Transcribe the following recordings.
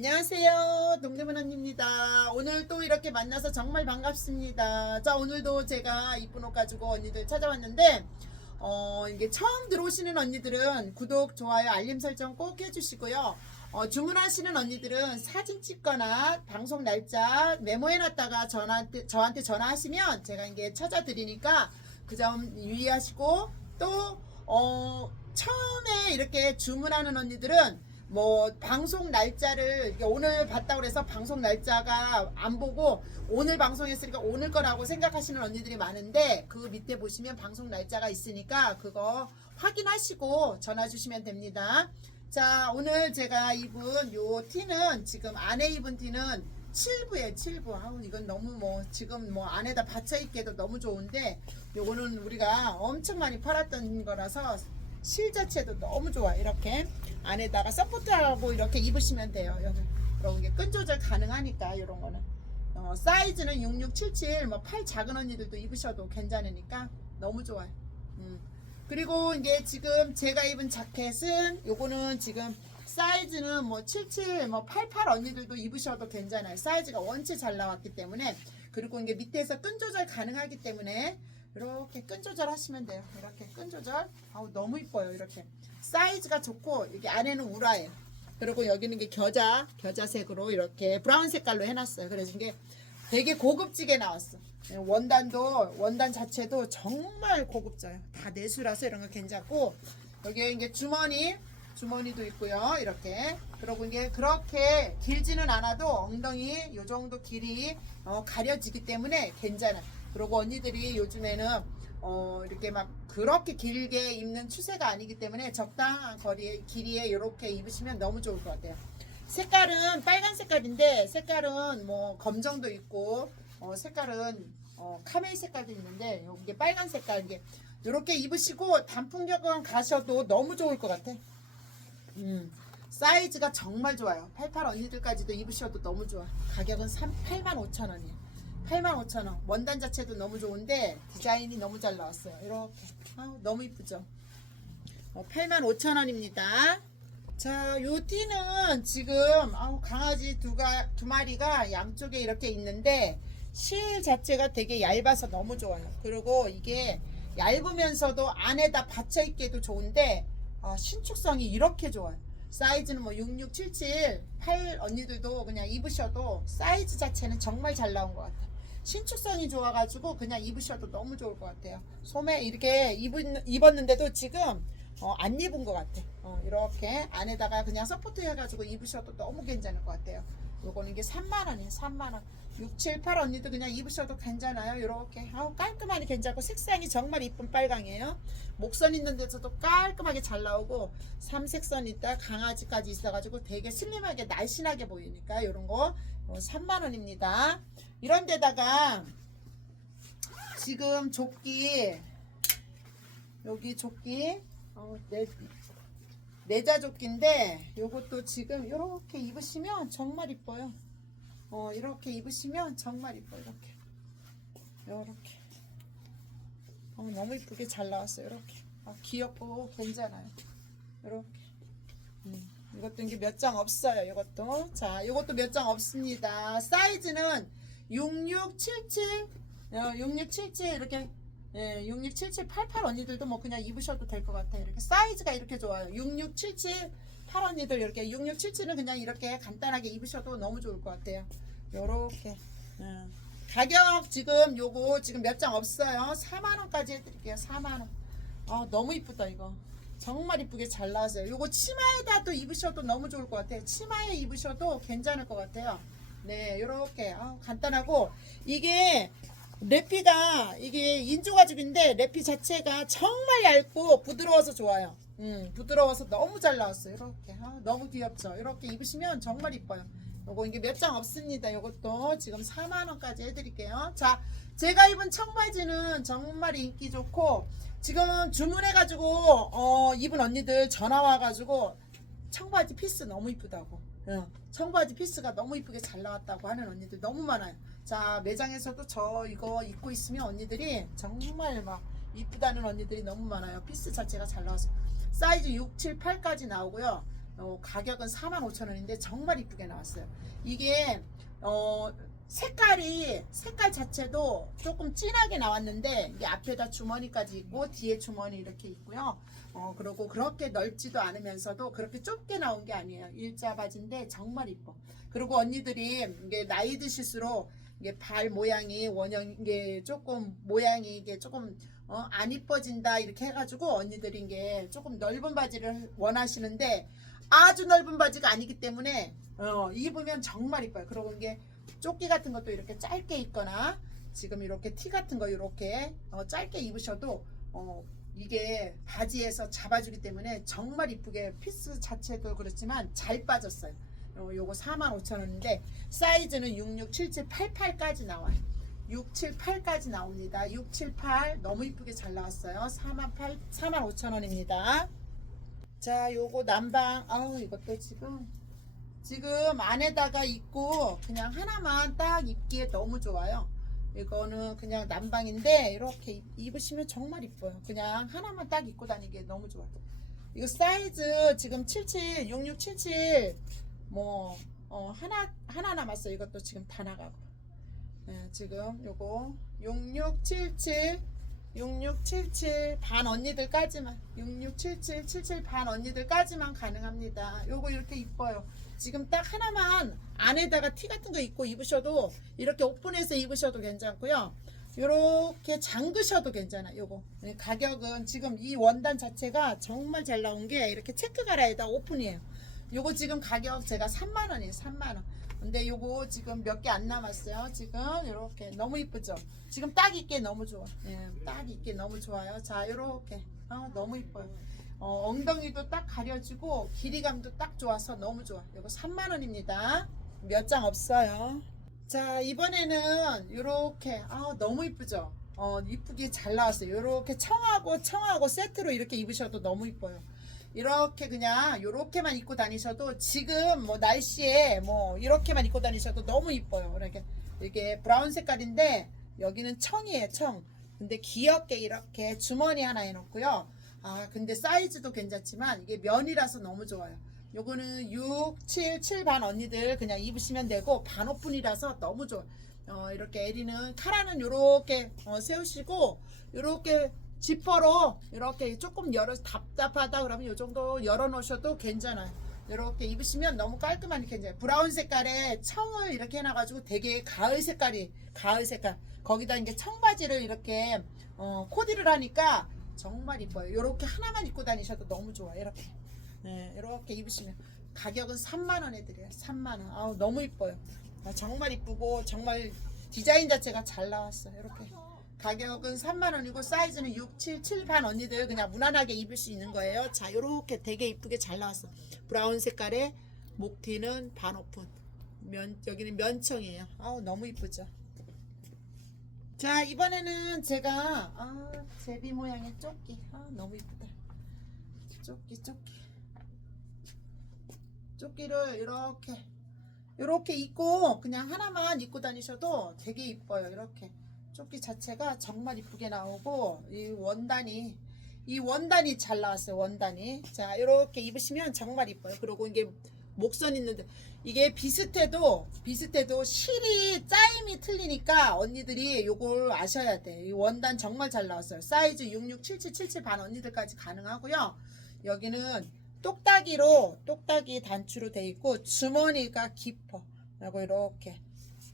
안녕하세요. 동대문 언니입니다. 오늘 또 이렇게 만나서 정말 반갑습니다. 자, 오늘도 제가 이쁜 옷 가지고 언니들 찾아왔는데, 어, 이게 처음 들어오시는 언니들은 구독, 좋아요, 알림 설정 꼭 해주시고요. 어, 주문하시는 언니들은 사진 찍거나 방송 날짜 메모해놨다가 전화한테, 저한테 전화하시면 제가 이게 찾아드리니까 그 점 유의하시고 또, 어, 처음에 이렇게 주문하는 언니들은 뭐 방송 날짜를 오늘 봤다고 그래서 방송 날짜가 안 보고 오늘 방송했으니까 오늘 거라고 생각하시는 언니들이 많은데 그 밑에 보시면 방송 날짜가 있으니까 그거 확인하시고 전화 주시면 됩니다. 자 오늘 제가 입은 요 티는 지금 안에 입은 티는 7부에 7부. 아우 이건 너무 뭐 지금 뭐 안에다 받쳐 입기도 너무 좋은데 요거는 우리가 엄청 많이 팔았던 거라서 실 자체도 너무 좋아. 이렇게 안에다가 서포트하고 이렇게 입으시면 돼요. 여기 이런 게 끈 조절 가능하니까 이런 거는. 어, 사이즈는 6677 뭐 팔 작은 언니들도 입으셔도 괜찮으니까 너무 좋아요. 음. 그리고 이게 지금 제가 입은 자켓은 요거는 지금 사이즈는 뭐 77, 뭐 88 언니들도 입으셔도 괜찮아요. 사이즈가 원체 잘 나왔기 때문에. 그리고 이게 밑에서 끈 조절 가능하기 때문에 이렇게 끈 조절 하시면 돼요. 이렇게 끈 조절. 아우 너무 이뻐요. 이렇게 사이즈가 좋고 이게 안에는 우라예요. 그리고 여기는 이게 겨자, 겨자색으로 이렇게 브라운 색깔로 해놨어요. 그래서 이게 되게 고급지게 나왔어. 원단도 원단 자체도 정말 고급져요. 다 내수라서 이런 거 괜찮고 여기에 이게 주머니 주머니도 있고요. 이렇게 그리고 이게 그렇게 길지는 않아도 엉덩이 요 정도 길이 어, 가려지기 때문에 괜찮아. 그리고 언니들이 요즘에는 어, 이렇게 막 그렇게 길게 입는 추세가 아니기 때문에 적당한 거리에 길이에 이렇게 입으시면 너무 좋을 것 같아요. 색깔은 빨간 색깔인데 색깔은 뭐 검정도 있고 어, 색깔은 어, 카멜 색깔도 있는데 이게 빨간 색깔 이게 이렇게 입으시고 단풍역은 가셔도 너무 좋을 것 같아. 음, 사이즈가 정말 좋아요. 88 언니들까지도 입으셔도 너무 좋아. 가격은 3, 8만 5천 원이에요. 8만 5천 원. 원단 자체도 너무 좋은데 디자인이 너무 잘 나왔어요. 이렇게 아우, 너무 이쁘죠. 어, 8만 5천 원입니다. 자, 요 티는 지금 아우, 강아지 두가 두 마리가 양쪽에 이렇게 있는데 실 자체가 되게 얇아서 너무 좋아요. 그리고 이게 얇으면서도 안에다 받쳐 입기도 좋은데 어, 신축성이 이렇게 좋아요. 사이즈는 뭐 6677, 8 언니들도 그냥 입으셔도 사이즈 자체는 정말 잘 나온 것 같아요. 신축성이 좋아가지고 그냥 입으셔도 너무 좋을 것 같아요. 소매 이렇게 입은, 입었는데도 지금 어, 안 입은 것 같아. 어, 이렇게 안에다가 그냥 서포트 해가지고 입으셔도 너무 괜찮을 것 같아요. 요거는 이게 3만원이에요. 3만원. 6, 7, 8 언니도 그냥 입으셔도 괜찮아요. 이렇게. 아우, 깔끔하니 괜찮고 색상이 정말 이쁜 빨강이에요. 목선 있는 데서도 깔끔하게 잘 나오고 삼색선 있다 강아지까지 있어가지고 되게 슬림하게 날씬하게 보이니까 이런 거 3만원입니다. 이런 데다가 지금 조끼 여기 조끼 어, 내, 내자 조끼인데 요것도 지금 이렇게 입으시면 정말 이뻐요. 어 이렇게 입으시면 정말 이뻐 이렇게. 이렇게. 어, 너무 이쁘게 잘 나왔어요. 이렇게. 아, 귀엽고 괜찮아요. 이렇게. 음, 이것도 이게 몇 장 없어요 이것도. 자 이것도 몇 장 없습니다. 사이즈는 6677 어, 6677 이렇게 예, 6677 88 언니들도 뭐 그냥 입으셔도 될 것 같아요. 이렇게 사이즈가 이렇게 좋아요. 6677 8 언니들 이렇게 6677은 그냥 이렇게 간단하게 입으셔도 너무 좋을 것 같아요. 요렇게 음. 가격 지금 요거 지금 몇 장 없어요? 4만원까지 해드릴게요. 4만원. 아 너무 이쁘다 이거 정말 이쁘게 잘 나왔어요. 요거 치마에다 또 입으셔도 너무 좋을 것 같아요. 치마에 입으셔도 괜찮을 것 같아요. 네 요렇게. 아, 간단하고. 이게 래피가 이게 인조 가죽인데 래피 자체가 정말 얇고 부드러워서 좋아요. 음, 부드러워서 너무 잘 나왔어요. 이렇게. 아, 너무 귀엽죠? 이렇게 입으시면 정말 이뻐요 요거 이게 몇 장 없습니다. 요것도 지금 4만원까지 해드릴게요. 자, 제가 입은 청바지는 정말 인기 좋고, 지금 주문해가지고, 어, 입은 언니들 전화 와가지고, 청바지 피스 너무 이쁘다고. 응. 청바지 피스가 너무 이쁘게 잘 나왔다고 하는 언니들 너무 많아요. 자, 매장에서도 저 이거 입고 있으면 언니들이 정말 막 이쁘다는 언니들이 너무 많아요. 피스 자체가 잘 나와서. 사이즈 6, 7, 8까지 나오고요. 어, 가격은 45,000원인데 정말 이쁘게 나왔어요. 이게 어, 색깔이 색깔 자체도 조금 진하게 나왔는데 이게 앞에다 주머니까지 있고 뒤에 주머니 이렇게 있고요. 어 그리고 그렇게 넓지도 않으면서도 그렇게 좁게 나온 게 아니에요. 일자 바지인데 정말 이뻐. 그리고 언니들이 이게 나이 드실수록 이게 발 모양이 원형 이게 조금 모양이 이게 조금 어, 안 이뻐진다 이렇게 해가지고 언니들이 이게 조금 넓은 바지를 원하시는데 아주 넓은 바지가 아니기 때문에 어, 입으면 정말 이뻐요. 그리고 이게 조끼 같은 것도 이렇게 짧게 입거나 지금 이렇게 티 같은 거 이렇게 어, 짧게 입으셔도 어, 이게 바지에서 잡아주기 때문에 정말 이쁘게 피스 자체도 그렇지만 잘 빠졌어요. 어, 요거 45,000원인데 사이즈는 66, 77, 88까지 나와요. 6, 7, 8까지 나옵니다. 6, 7, 8 너무 이쁘게 잘 나왔어요. 4만 8, 4만 5천 원입니다. 자, 요거 남방 아우 이것도 지금 지금 안에다가 입고 그냥 하나만 딱 입기에 너무 좋아요. 이거는 그냥 남방인데 이렇게 입- 입으시면 정말 이뻐요. 그냥 하나만 딱 입고 다니기에 너무 좋아요. 이거 사이즈 지금 77, 66, 77 뭐 어, 하나 하나 남았어요. 이것도 지금 다 나가고. 네, 지금 요거 6677 6677 반 언니들까지만 6677 77 반 언니들까지만 가능합니다. 요거 이렇게 이뻐요. 지금 딱 하나만 안에다가 티 같은 거 입고 입으셔도 이렇게 오픈해서 입으셔도 괜찮고요. 요렇게 잠그셔도 괜찮아. 요거 네, 가격은 지금 이 원단 자체가 정말 잘 나온 게 이렇게 체크 가라에다 오픈이에요. 요거 지금 가격 제가 3만 원이에요. 3만 원. 근데 요거 지금 몇 개 안 남았어요. 지금 요렇게 너무 이쁘죠. 지금 딱 입기에 너무 좋아. 예, 딱 입기에 너무 좋아요. 자, 요렇게 아, 너무 이뻐요. 어, 엉덩이도 딱 가려지고 길이감도 딱 좋아서 너무 좋아. 요거 3만 원입니다. 몇 장 없어요. 자, 이번에는 요렇게 아, 너무 이쁘죠. 어, 이쁘게 잘 나왔어요. 요렇게 청하고 청하고 세트로 이렇게 입으셔도 너무 이뻐요. 이렇게 그냥 요렇게만 입고 다니셔도 지금 뭐 날씨에 뭐 이렇게만 입고 다니셔도 너무 이뻐요. 이렇게 이게 브라운 색깔인데 여기는 청이에요, 청. 근데 귀엽게 이렇게 주머니 하나 해놓고요. 아, 근데 사이즈도 괜찮지만 이게 면이라서 너무 좋아요. 요거는 6, 7, 7 반 언니들 그냥 입으시면 되고 반 오픈이라서 너무 좋아요. 어, 이렇게 에리는 카라는 요렇게 어, 세우시고 요렇게 지퍼로 이렇게 조금 열어 답답하다 그러면 이 정도 열어 놓으셔도 괜찮아요. 이렇게 입으시면 너무 깔끔하니 괜찮아요. 브라운 색깔에 청을 이렇게 해놔가지고 되게 가을 색깔이 가을 색깔 거기다 이제 청바지를 이렇게 어, 코디를 하니까 정말 이뻐요. 이렇게 하나만 입고 다니셔도 너무 좋아요. 이렇게 네, 이렇게 입으시면 가격은 3만 원에 드려요. 3만 원. 아우 너무 이뻐요. 아, 정말 이쁘고 정말 디자인 자체가 잘 나왔어요. 이렇게. 가격은 3만원이고 사이즈는 6, 7, 7반 언니들 그냥 무난하게 입을 수 있는 거예요. 자, 요렇게 되게 이쁘게 잘 나왔어. 브라운 색깔에 목티는 반 오픈. 면, 여기는 면청이에요. 아우, 너무 이쁘죠. 자, 이번에는 제가, 아, 제비 모양의 조끼. 아, 너무 이쁘다. 조끼, 조끼. 조끼를 이렇게, 이렇게 입고 그냥 하나만 입고 다니셔도 되게 이뻐요. 이렇게. 조끼 자체가 정말 이쁘게 나오고 이 원단이 이 원단이 잘 나왔어요 원단이. 자 이렇게 입으시면 정말 이뻐요. 그리고 이게 목선 있는데 이게 비슷해도 비슷해도 실이 짜임이 틀리니까 언니들이 요걸 아셔야 돼 이 원단 정말 잘 나왔어요. 사이즈 66, 77, 77 반 언니들까지 가능하고요. 여기는 똑딱이로 똑딱이 단추로 돼 있고 주머니가 깊어. 그리고 이렇게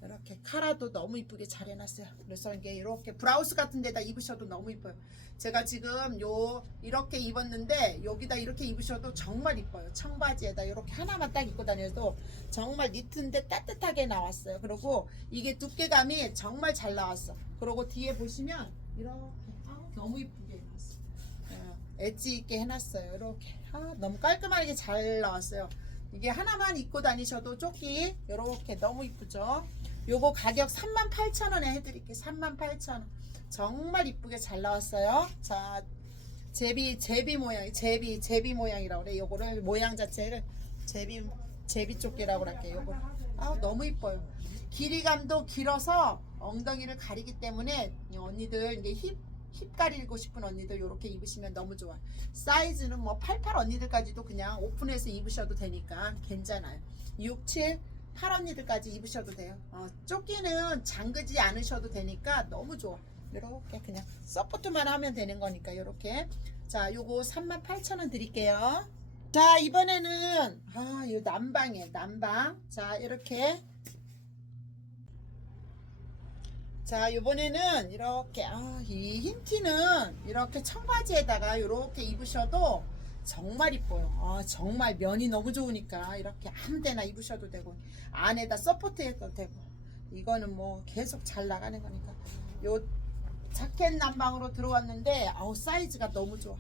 이렇게 카라도 너무 이쁘게 잘 해놨어요. 그래서 이게 이렇게 브라우스 같은 데다 입으셔도 너무 이뻐요. 제가 지금 요 이렇게 입었는데 여기다 이렇게 입으셔도 정말 이뻐요. 청바지에다 이렇게 하나만 딱 입고 다녀도 정말 니트인데 따뜻하게 나왔어요. 그리고 이게 두께감이 정말 잘 나왔어. 그리고 뒤에 보시면 이렇게 아, 너무 이쁘게 해놨어. 어, 엣지 있게 해놨어요. 이렇게 아, 너무 깔끔하게 잘 나왔어요. 이게 하나만 입고 다니셔도 조끼 이렇게 너무 이쁘죠. 요거 가격 38,000원에 해드릴게요. 38,000원. 정말 이쁘게 잘 나왔어요. 자, 제비, 제비 모양, 제비, 제비 모양이라고 그래. 요거를 모양 자체를 제비, 제비 조끼라고 할게요. 요거. 아, 너무 이뻐요. 길이감도 길어서 엉덩이를 가리기 때문에 이 언니들 이제 힙, 힙 가리고 싶은 언니들 이렇게 입으시면 너무 좋아요. 사이즈는 뭐 88 언니들까지도 그냥 오픈해서 입으셔도 되니까 괜찮아요. 67, 8 언니들까지 입으셔도 돼요. 어, 조끼는 잠그지 않으셔도 되니까 너무 좋아. 이렇게 그냥 서포트만 하면 되는 거니까 이렇게. 자, 요거 38,000원 드릴게요. 자, 이번에는 아, 요 남방에 남방. 자, 이렇게 자, 이번에는 이렇게 아, 이 흰 티는 이렇게 청바지에다가 이렇게 입으셔도 정말 이뻐요. 아, 정말 면이 너무 좋으니까 이렇게 아무 데나 입으셔도 되고 안에다 서포트 해도 되고 이거는 뭐 계속 잘 나가는 거니까 요 자켓 남방으로 들어왔는데 아우 사이즈가 너무 좋아.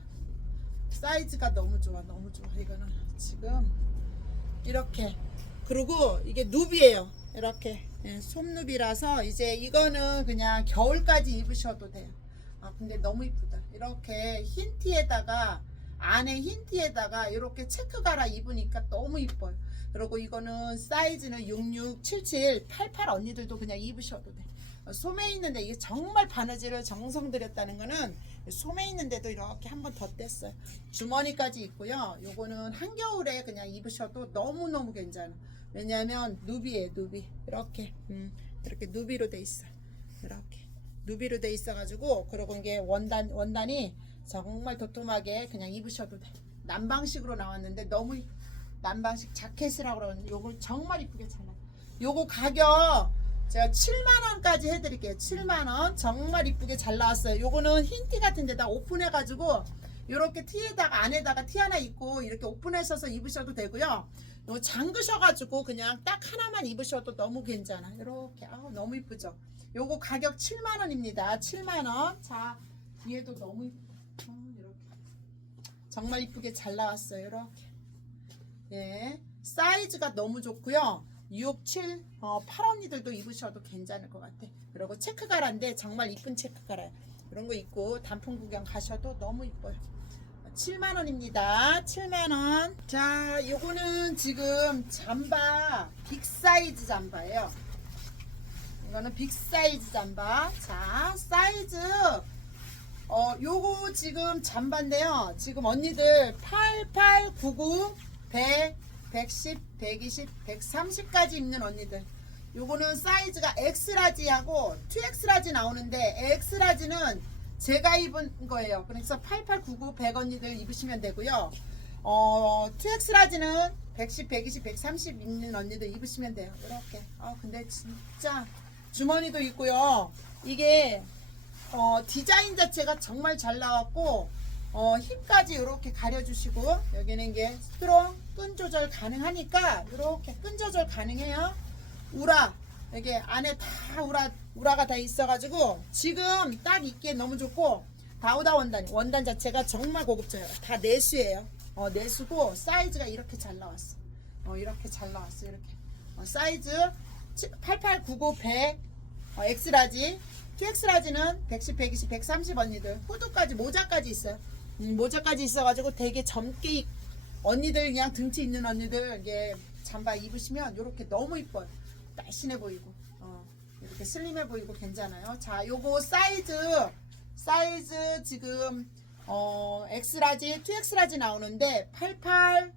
사이즈가 너무 좋아. 너무 좋아. 이거는 지금 이렇게 그리고 이게 누비예요. 이렇게 예, 솜누비라서 이제 이거는 그냥 겨울까지 입으셔도 돼요. 아 근데 너무 이쁘다. 이렇게 흰 티에다가 안에 흰 티에다가 이렇게 체크 갈아 입으니까 너무 이뻐요. 그리고 이거는 사이즈는 66, 77, 88 언니들도 그냥 입으셔도 돼. 어, 소매 있는데 이게 정말 바느질을 정성 들였다는 거는 소매 있는데도 이렇게 한번더 뗐어요. 주머니까지 있고요. 요거는 한겨울에 그냥 입으셔도 너무너무 괜찮아. 왜냐하면 누비에 누비 이렇게 음, 이렇게 누비로 돼 있어. 이렇게 누비로 돼 있어가지고 그리고 이게 원단 원단이 정말 도톰하게 그냥 입으셔도 돼. 남방식으로 나왔는데 너무 이- 남방식 자켓이라고 그러는데 요걸 정말 이쁘게 잘 나. 요거 가격 제가 7만 원까지 해드릴게요. 7만 원 정말 이쁘게 잘 나왔어요. 요거는 흰티 같은 데다 오픈해가지고 요렇게 티에다가 안에다가 티 하나 입고 이렇게 오픈하셔서 입으셔도 되고요. 요 잠그셔가지고 그냥 딱 하나만 입으셔도 너무 괜찮아. 이렇게 아 너무 이쁘죠. 요거 가격 7만 원입니다. 7만 원. 자 뒤에도 너무 이쁘. 어, 이렇게 정말 이쁘게 잘 나왔어요. 이렇게 예 사이즈가 너무 좋고요. 6, 7, 어, 8 언니들도 입으셔도 괜찮을 것 같아. 그리고 체크 가라인데 정말 이쁜 체크 가라요. 이런 거 입고 단풍 구경 가셔도 너무 이뻐요. 7만 원입니다. 7만 원. 자, 요거는 지금 잠바 빅 사이즈 잠바예요. 이거는 빅 사이즈 잠바. 자, 사이즈 어, 요거 지금 잠바인데요. 지금 언니들 88, 99, 100, 110, 120, 130까지 입는 언니들. 요거는 사이즈가 엑스라지하고 2엑스라지 나오는데 엑스라지는 제가 입은 거예요. 그래서 88, 99, 100 언니들 입으시면 되고요. 어, 2엑스라지는 110, 120, 130 입는 언니들 입으시면 돼요. 이렇게. 아, 근데 진짜 주머니도 있고요. 이게 어, 디자인 자체가 정말 잘 나왔고 어, 힙까지 이렇게 가려주시고 여기는 이게 스트롱 끈 조절 가능하니까 이렇게 끈 조절 가능해요. 우라 여기 안에 다 우라 우라가 다 있어가지고 지금 딱 입기에 너무 좋고 다우다 원단 원단 자체가 정말 고급져요. 다 내수예요. 어, 내수고 사이즈가 이렇게 잘 나왔어. 어, 이렇게 잘 나왔어 이렇게 어, 사이즈 88, 99, 100 어, 엑스라지 QX라지는 110, 120, 130 언니들 후드까지 모자까지 있어요. 음, 모자까지 있어가지고 되게 젊게 입, 언니들 그냥 등치 있는 언니들 이게 잠바 입으시면 이렇게 너무 이뻐요. 날씬해 보이고 어, 이렇게 슬림해 보이고 괜찮아요. 자, 요거 사이즈 사이즈 지금 어, X라지, 2X라지 나오는데 88,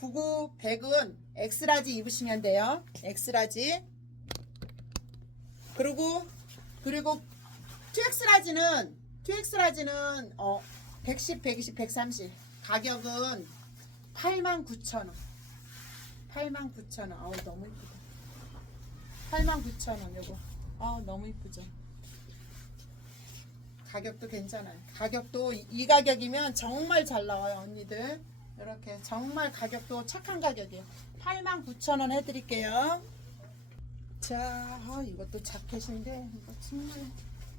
99, 100은 X라지 입으시면 돼요. X라지. 그리고 그리고 2X라지는 2X라지는 어 110, 120, 130 가격은 89,000원. 89,000원. 아우 너무 이쁘다. 89,000원 요거. 아 너무 이쁘죠. 가격도 괜찮아요. 가격도 이- 이 가격이면 정말 잘 나와요, 언니들. 이렇게 정말 가격도 착한 가격이에요. 89,000원 해드릴게요. 자, 아, 이것도 자켓인데 이거 정말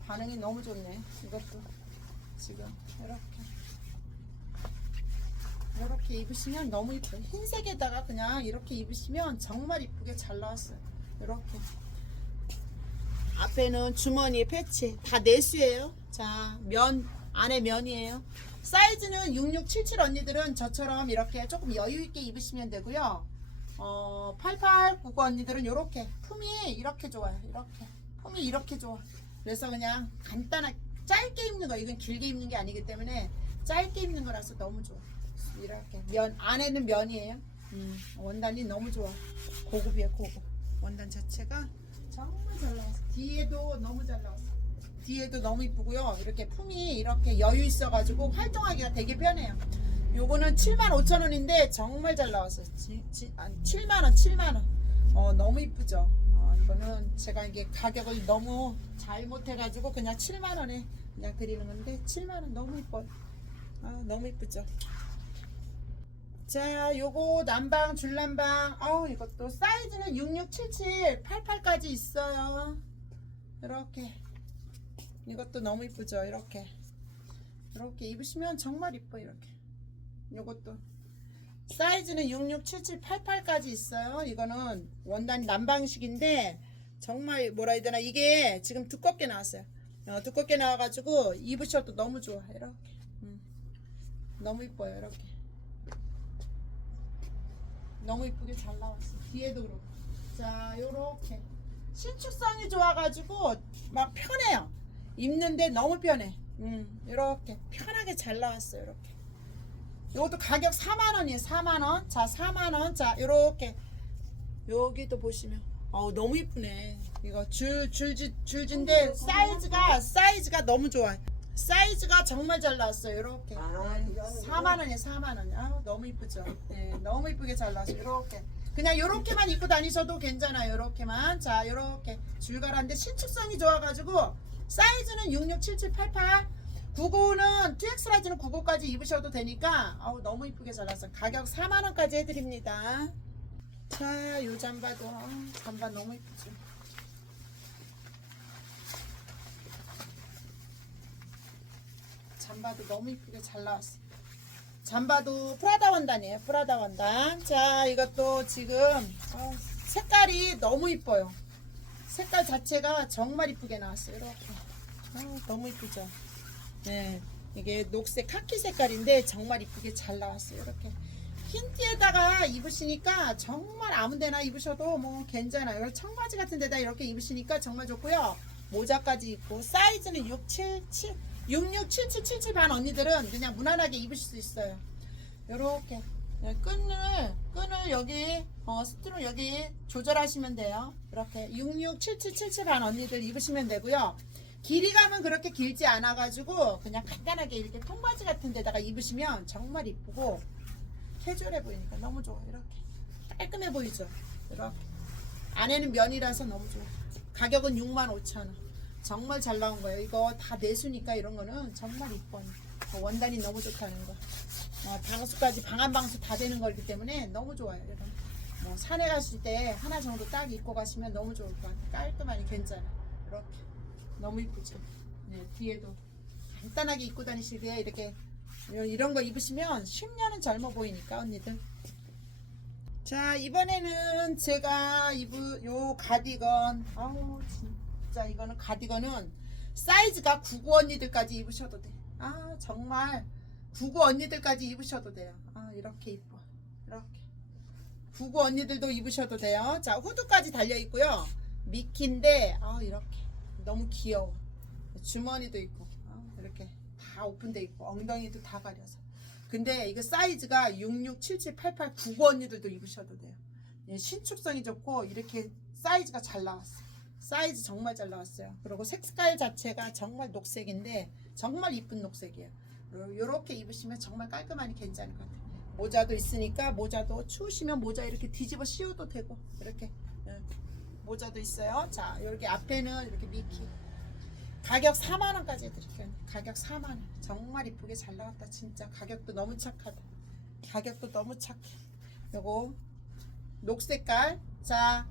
반응이 너무 좋네. 이것도 지금 이렇게 이렇게 입으시면 너무 이뻐요. 흰색에다가 그냥 이렇게 입으시면 정말 이쁘게 잘 나왔어요. 이렇게 앞에는 주머니에 패치 다 내수예요. 자, 면 안에 면이에요. 사이즈는 6677 언니들은 저처럼 이렇게 조금 여유 있게 입으시면 되고요. 어, 88, 99 언니들은 이렇게 품이 이렇게 좋아요. 이렇게. 품이 이렇게 좋아. 그래서 그냥 간단하게 짧게 입는 거 이건 길게 입는 게 아니기 때문에 짧게 입는 거라서 너무 좋아. 이렇게. 면 안에는 면이에요. 음, 원단이 너무 좋아. 고급이에요 고급. 원단 자체가 정말 잘 나왔어. 뒤에도 너무 잘 나왔어. 뒤에도 너무 이쁘고요. 이렇게 품이 이렇게 여유 있어가지고 활동하기가 되게 편해요 요거는 75,000원인데 정말 잘 나왔어요. 지, 지, 아니 7만원 7만원. 어 너무 이쁘죠? 어, 이거는 제가 이게 가격을 너무 잘못해가지고 그냥 7만원에 그냥 드리는 건데 7만원 너무 이뻐요. 아 너무 이쁘죠? 자 요거 남방 줄남방. 아우 이것도 사이즈는 6677 88까지 있어요. 이렇게. 이것도 너무 이쁘죠? 이렇게. 이렇게 입으시면 정말 이뻐 이렇게 요것도 사이즈는 6677 88까지 있어요 이거는 원단 남방식인데 정말 뭐라 해야 되나 이게 지금 두껍게 나왔어요 어, 두껍게 나와가지고 입으셔도 너무 좋아 이렇게 음. 너무 이뻐요 이렇게 너무 이쁘게 잘 나왔어. 뒤에도 그렇고. 자, 요렇게. 신축성이 좋아가지고 막 편해요. 입는데 너무 편해. 음, 요렇게. 편하게 잘 나왔어요. 요렇게. 요것도 가격 4만원이에요. 4만원. 자, 4만원. 자, 요렇게. 여기도 보시면. 어우, 너무 이쁘네. 이거 줄, 줄지, 줄진데 사이즈가, 사이즈가 너무 좋아요. 사이즈가 정말 잘 나왔어요. 이렇게. 아, 네. 그거는 4만 원이에요. 4만 원. 아, 너무 이쁘죠. 네, 너무 이쁘게 잘 나왔어요. 이렇게. 그냥 이렇게만 입고 다니셔도 괜찮아요. 이렇게만. 자, 이렇게 줄가라인데 신축성이 좋아가지고 사이즈는 667788. 99는 2X 라지는 99까지 입으셔도 되니까 아우 너무 이쁘게 잘 나왔어요. 가격 4만 원까지 해드립니다. 자, 요 잠바도 아, 잠바 너무 이쁘죠. 잠바도 너무 이쁘게 잘 나왔어. 잠바도 프라다 원단이에요. 프라다 원단. 자, 이것도 지금 어, 색깔이 너무 이뻐요. 색깔 자체가 정말 이쁘게 나왔어요. 이렇게. 아, 너무 이쁘죠. 네, 이게 녹색 카키 색깔인데 정말 이쁘게 잘 나왔어요. 이렇게 흰 티에다가 입으시니까 정말 아무데나 입으셔도 뭐 괜찮아요. 청바지 같은 데다 이렇게 입으시니까 정말 좋고요. 모자까지 입고 사이즈는 677 667777 반 언니들은 그냥 무난하게 입으실 수 있어요. 요렇게 네, 끈을 끈을 여기 어, 스트로 여기 조절하시면 돼요. 이렇게 667777반 언니들 입으시면 되고요. 길이감은 그렇게 길지 않아 가지고 그냥 간단하게 이렇게 통바지 같은 데다가 입으시면 정말 이쁘고 캐주얼해 보이니까 너무 좋아. 이렇게 깔끔해 보이죠. 이렇게 안에는 면이라서 너무 좋아. 가격은 65,000원. 정말 잘 나온 거예요. 이거 다 내수니까 이런 거는 정말 이뻐요. 그 원단이 너무 좋다는 거. 어, 방수까지 방한 방수 다 되는 거기 때문에 너무 좋아요. 여러분. 뭐 산에 가실 때 하나 정도 딱 입고 가시면 너무 좋을 것 같아요. 깔끔하니 괜찮아. 이렇게 너무 이쁘죠. 네, 뒤에도 간단하게 입고 다니시게 이렇게 이런 거 입으시면 10년은 젊어 보이니까 언니들. 자 이번에는 제가 입은 요 가디건 아우 진짜 이거는 가디건은 사이즈가 99 언니들까지 입으셔도 돼. 아 정말 99 언니들까지 입으셔도 돼요. 아 이렇게 이뻐. 이렇게 99 언니들도 입으셔도 돼요. 자 후드까지 달려 있고요. 미키인데 아 이렇게 너무 귀여워. 주머니도 있고 아, 이렇게 다 오픈돼 있고 엉덩이도 다 가려서. 근데 이거 사이즈가 66, 77, 88, 99 언니들도 입으셔도 돼요. 예, 신축성이 좋고 이렇게 사이즈가 잘 나왔어요. 사이즈 정말 잘 나왔어요. 그리고 색깔 자체가 정말 녹색인데 정말 이쁜 녹색이에요. 이렇게 입으시면 정말 깔끔하니 괜찮을 것 같아요. 모자도 있으니까 모자도 추우시면 모자 이렇게 뒤집어 씌워도 되고 이렇게 예, 모자도 있어요. 자 여기 앞에는 이렇게 미키 가격 4만 원까지 해드릴게요. 가격 4만 원. 정말 이쁘게 잘 나왔다 진짜. 가격도 너무 착하다. 가격도 너무 착해. 요거 녹색깔. 자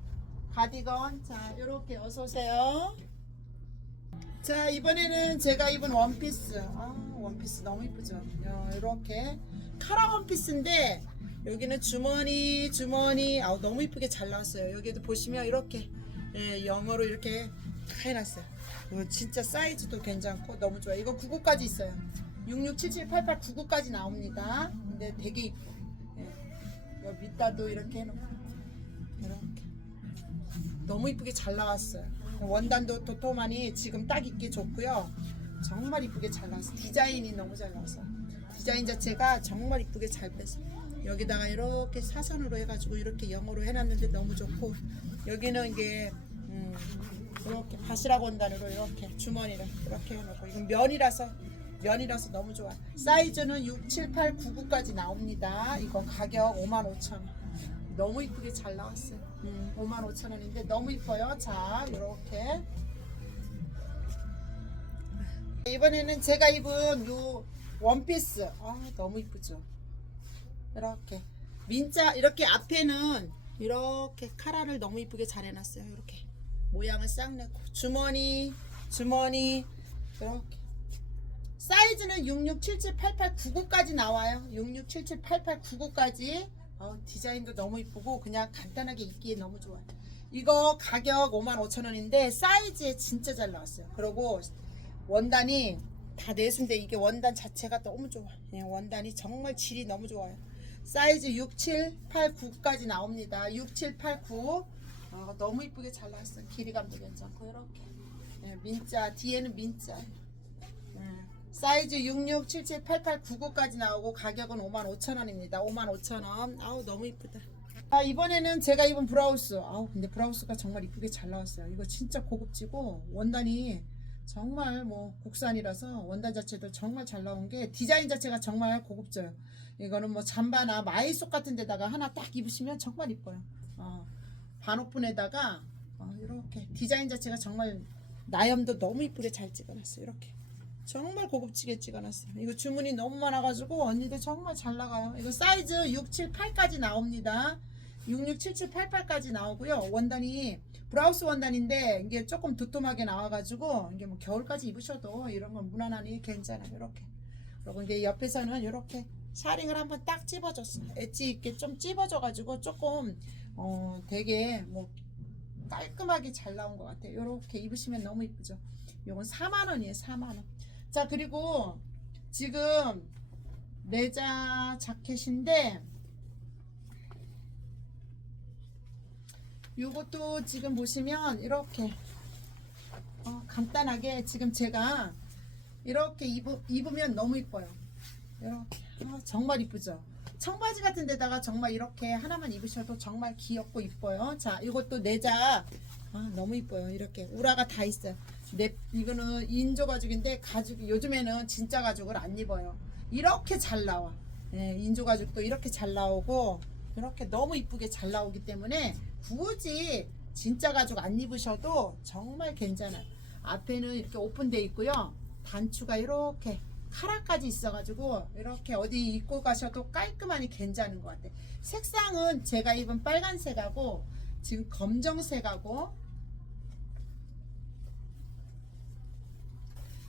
가디건. 자 요렇게 어서 오세요. 자 이번에는 제가 입은 원피스. 아 원피스 너무 이쁘죠. 요, 요렇게 카라 원피스인데 여기는 주머니 주머니 아우 너무 이쁘게 잘 나왔어요. 여기도 보시면 이렇게 예, 영어로 이렇게 다 해놨어요. 이거 진짜 사이즈도 괜찮고 너무 좋아. 이거 99까지 있어요. 66, 77, 88, 99까지 나옵니다. 근데 되게 이뻐. 예. 밑다도 이렇게 해놓고 이렇게 너무 이쁘게 잘 나왔어요. 원단도 도톰하니 지금 딱 입기 좋고요. 정말 이쁘게 잘 나왔어. 디자인이 너무 잘 나왔어. 디자인 자체가 정말 이쁘게 잘 뺐어. 여기다가 이렇게 사선으로 해가지고 이렇게 영어로 해놨는데 너무 좋고 여기는 이게 음, 이렇게 바시락 원단으로 이렇게 주머니를 이렇게 해놓고 이건 면이라서 면이라서 너무 좋아. 사이즈는 6, 7, 8, 9, 9까지 나옵니다. 이거 가격 55,000원. 너무 이쁘게 잘 나왔어요. 음, 55,000원인데 너무 이뻐요. 자, 이렇게 이번에는 제가 입은 요 원피스 아 너무 이쁘죠 이렇게. 민자 이렇게 앞에는 이렇게 카라를 너무 이쁘게 잘 해놨어요. 이렇게. 모양을 싹 내고. 주머니 주머니. 이렇게. 사이즈는 66778899까지 나와요. 66778899까지. 어, 디자인도 너무 이쁘고 그냥 간단하게 입기에 너무 좋아요. 이거 가격 55,000원인데 사이즈에 진짜 잘 나왔어요. 그리고 원단이 다 내순데 이게 원단 자체가 너무 좋아. 그냥 원단이 정말 질이 너무 좋아요. 사이즈 6, 7, 8, 9까지 나옵니다. 6, 7, 8, 9. 어, 너무 이쁘게 잘 나왔어요. 길이감도 괜찮고 이렇게. 예, 민자 뒤에는 민자. 예, 사이즈 66, 77, 88, 99까지 나오고 가격은 55,000원입니다. 55,000원. 아우 너무 이쁘다. 아, 이번에는 제가 입은 브라우스. 아우 근데 브라우스가 정말 이쁘게 잘 나왔어요. 이거 진짜 고급지고 원단이 정말 뭐 국산이라서 원단 자체도 정말 잘 나온 게 디자인 자체가 정말 고급져요. 이거는 뭐 잠바나 마이속 같은 데다가 하나 딱 입으시면 정말 이뻐요. 어, 반오픈에다가 어, 이렇게 디자인 자체가 정말 나염도 너무 이쁘게 잘 찍어놨어요. 이렇게 정말 고급지게 찍어놨어요. 이거 주문이 너무 많아가지고 언니들 정말 잘 나가요. 이거 사이즈 6, 7, 8까지 나옵니다. 66, 77, 88까지 나오고요. 원단이 브라우스 원단인데 이게 조금 두툼하게 나와가지고 이게 뭐 겨울까지 입으셔도 이런 건 무난하니 괜찮아요. 이렇게. 그리고 이제 옆에서는 이렇게 샤링을 한번 딱 찝어줬어요. 엣지 있게 좀 찝어줘가지고 조금 어 되게 뭐 깔끔하게 잘 나온 것 같아요. 이렇게 입으시면 너무 이쁘죠. 이건 4만 원이에요. 4만 원. 자 그리고 지금 내자 자켓인데 요것도 지금 보시면 이렇게 어, 간단하게 지금 제가 이렇게 입으, 입으면 너무 이뻐요. 이렇게 아, 정말 이쁘죠. 청바지 같은 데다가 정말 이렇게 하나만 입으셔도 정말 귀엽고 이뻐요. 자, 이것도 내자 아, 너무 이뻐요. 이렇게 우라가 다 있어요. 내 이거는 인조 가죽인데 가죽 요즘에는 진짜 가죽을 안 입어요. 이렇게 잘 나와. 예, 인조 가죽도 이렇게 잘 나오고 이렇게 너무 이쁘게 잘 나오기 때문에 굳이 진짜 가죽 안 입으셔도 정말 괜찮아요. 앞에는 이렇게 오픈되어 있고요. 단추가 이렇게 카라까지 있어가지고 이렇게 어디 입고 가셔도 깔끔하니 괜찮은 것 같아요. 색상은 제가 입은 빨간색하고 지금 검정색하고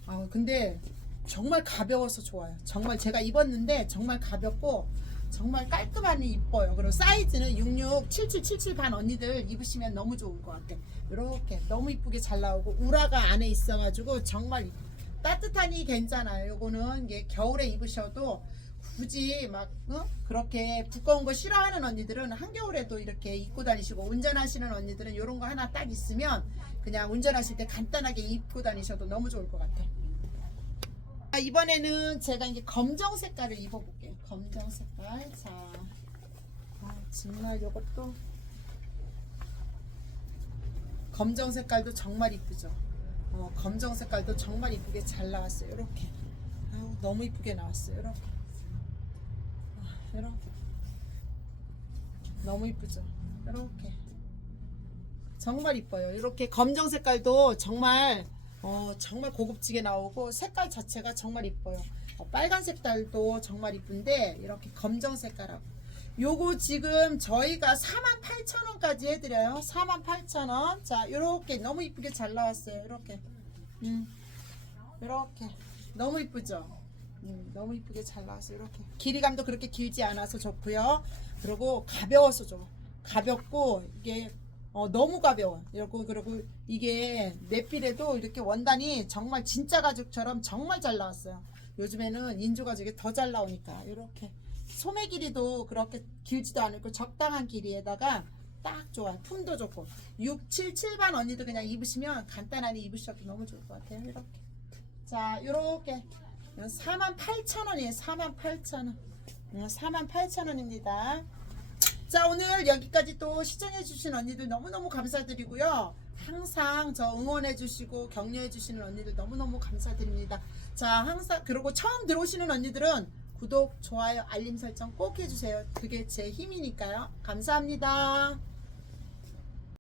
아 근데 정말 가벼워서 좋아요. 정말 제가 입었는데 정말 가볍고 정말 깔끔하니 이뻐요. 그리고 사이즈는 66, 77, 77 반 언니들 입으시면 너무 좋을 것 같아. 이렇게 너무 이쁘게 잘 나오고 우라가 안에 있어가지고 정말 따뜻하니 괜찮아요. 요거는 이게 겨울에 입으셔도 굳이 막 어? 그렇게 두꺼운 거 싫어하는 언니들은 한겨울에도 이렇게 입고 다니시고 운전하시는 언니들은 이런 거 하나 딱 있으면 그냥 운전하실 때 간단하게 입고 다니셔도 너무 좋을 것 같아. 아, 이번에는 제가 이제 검정 색깔을 입어볼게요. 검정 색깔. 자, 아, 정말 이것도 검정 색깔도 정말 이쁘죠. 어, 검정 색깔도 정말 이쁘게 잘 나왔어요. 이렇게. 아우, 너무 이쁘게 나왔어요. 이렇게. 아, 이렇게. 너무 이쁘죠. 이렇게. 정말 이뻐요. 이렇게 검정 색깔도 정말 어, 정말 고급지게 나오고 색깔 자체가 정말 이뻐요. 어, 빨간 색깔도 정말 이쁜데 이렇게 검정 색깔하고 요거 지금 저희가 48,000원까지 해드려요. 48,000원. 자, 이렇게 너무 이쁘게 잘 나왔어요. 이렇게. 음, 이렇게 너무 이쁘죠. 음, 너무 이쁘게 잘 나왔어요. 이렇게 길이감도 그렇게 길지 않아서 좋고요. 그리고 가벼워서 좋아. 가볍고 이게 어, 너무 가벼워. 그리고 그리고 이게 내필에도 이렇게 원단이 정말 진짜 가죽처럼 정말 잘 나왔어요. 요즘에는 인조 가죽이 더 잘 나오니까 이렇게 소매 길이도 그렇게 길지도 않고 적당한 길이에다가 딱 좋아요. 품도 좋고 6, 7, 7반 언니도 그냥 입으시면 간단하게 입으셔도 너무 좋을 것 같아요. 이렇게 자, 요렇게 48,000원이에요. 48,000원. 48,000원입니다. 자, 오늘 여기까지 또 시청해주신 언니들 너무너무 감사드리고요. 항상 저 응원해주시고 격려해주시는 언니들 너무너무 감사드립니다. 자, 항상, 그리고 처음 들어오시는 언니들은 구독, 좋아요, 알림 설정 꼭 해주세요. 그게 제 힘이니까요. 감사합니다.